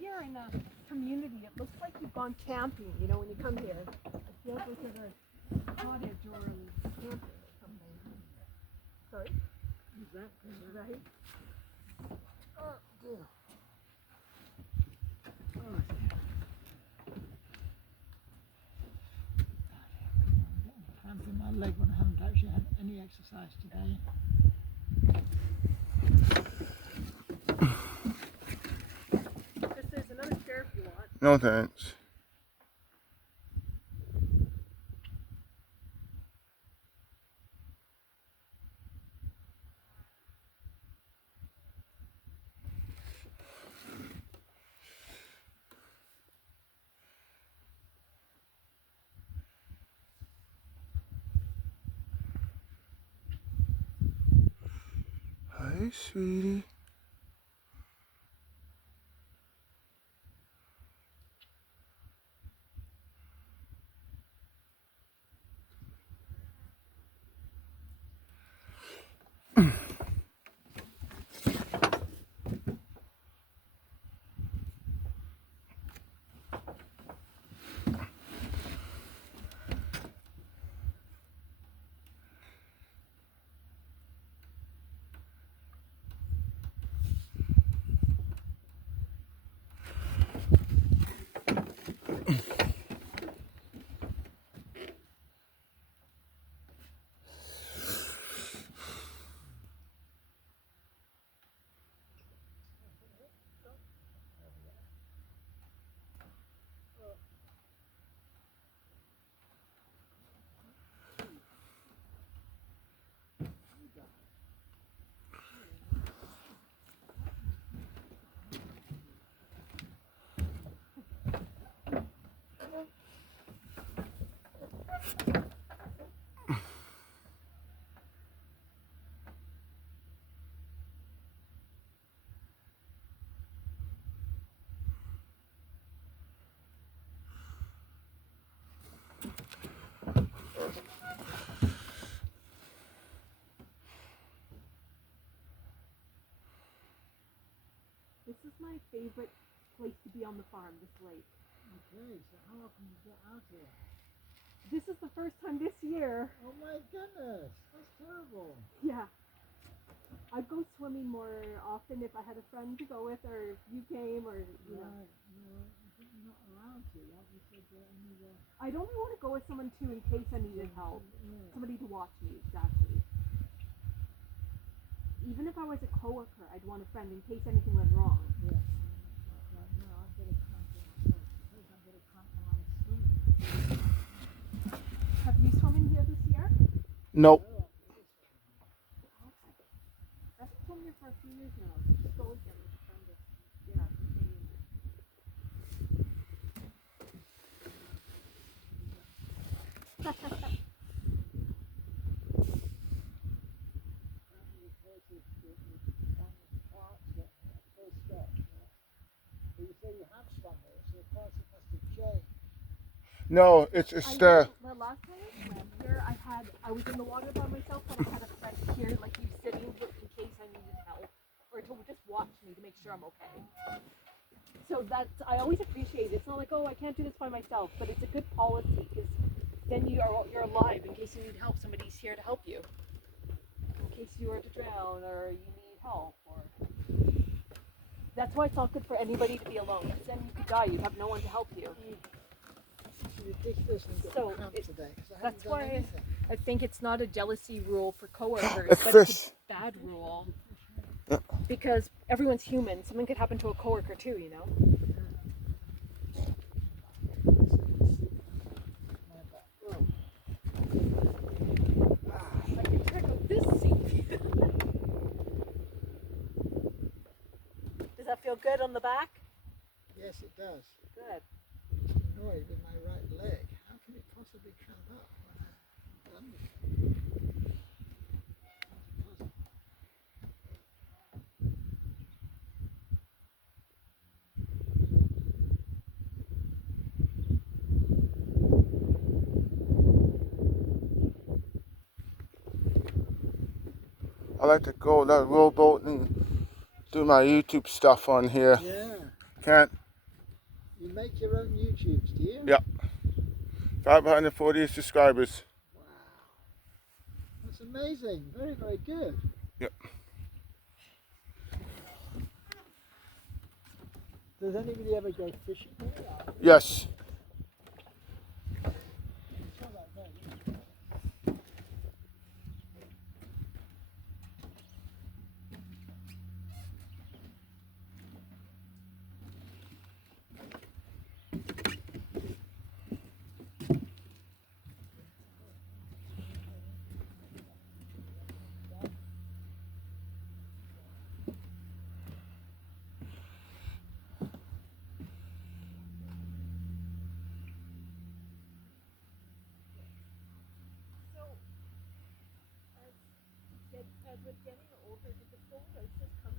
you're in a community. It looks like you've gone camping, you know, when you come here. It feels like you're at a cottage or a camping or something. Sorry? Exactly. Right? Oh, dear. Cramp in my leg when I haven't actually had any exercise today. Just there's another chair if you want. No thanks. Hi, sweetie. This is my favorite place to be on the farm, this lake. Okay, so how often do you get out here? This is the first time this year. Oh my goodness, that's terrible. Yeah. I'd go swimming more often if I had a friend to go with, or if you came, or, you know. Right, you're not allowed to, like you said, go anywhere. I'd only want to go with someone, too, in case I needed help. Yeah. Somebody to watch me, exactly. Even if I was a coworker, I'd want a friend in case anything went wrong. Yeah. Right now, I've got a cramp in myself. Suppose I've got a cramp when I'm swimming. Have you swum in here this year? Nope. Oh, I've never swum. Okay. I've swum here for a few years now. Just go again with a friend. Yeah, it's the same. But you say you have swum here, so the prices must have changed. No, it's The last time I swam here, I was in the water by myself, but I had a friend here, like you, sitting in case I needed help, or to just watch me to make sure I'm okay. So I always appreciate it. It's not like, oh, I can't do this by myself, but it's a good policy because then you're alive in case you need help. Somebody's here to help you. In case you were to drown or you need help, or that's why it's not good for anybody to be alone. Because then you could die. You'd have no one to help you. It's ridiculous when you've got a cramp today, because I haven't done anything. I think it's not a jealousy rule for coworkers, It's but fish. it's a bad rule. Because everyone's human. Something could happen to a coworker too, you know? I can check out this seat. Does that feel good on the back? Yes, it does. Good. I'm annoyed with my right leg. How can it possibly cramp up when I've done this? I like to go that rowboat and do my YouTube stuff on here. Yeah. Can't You make your own YouTubes, do you? Yeah. 540 subscribers. Wow. That's amazing. Very, very good. Yep. Does anybody ever go fishing here? Yes. It's not that bad, is it? So, as with getting older, did the scoliosis come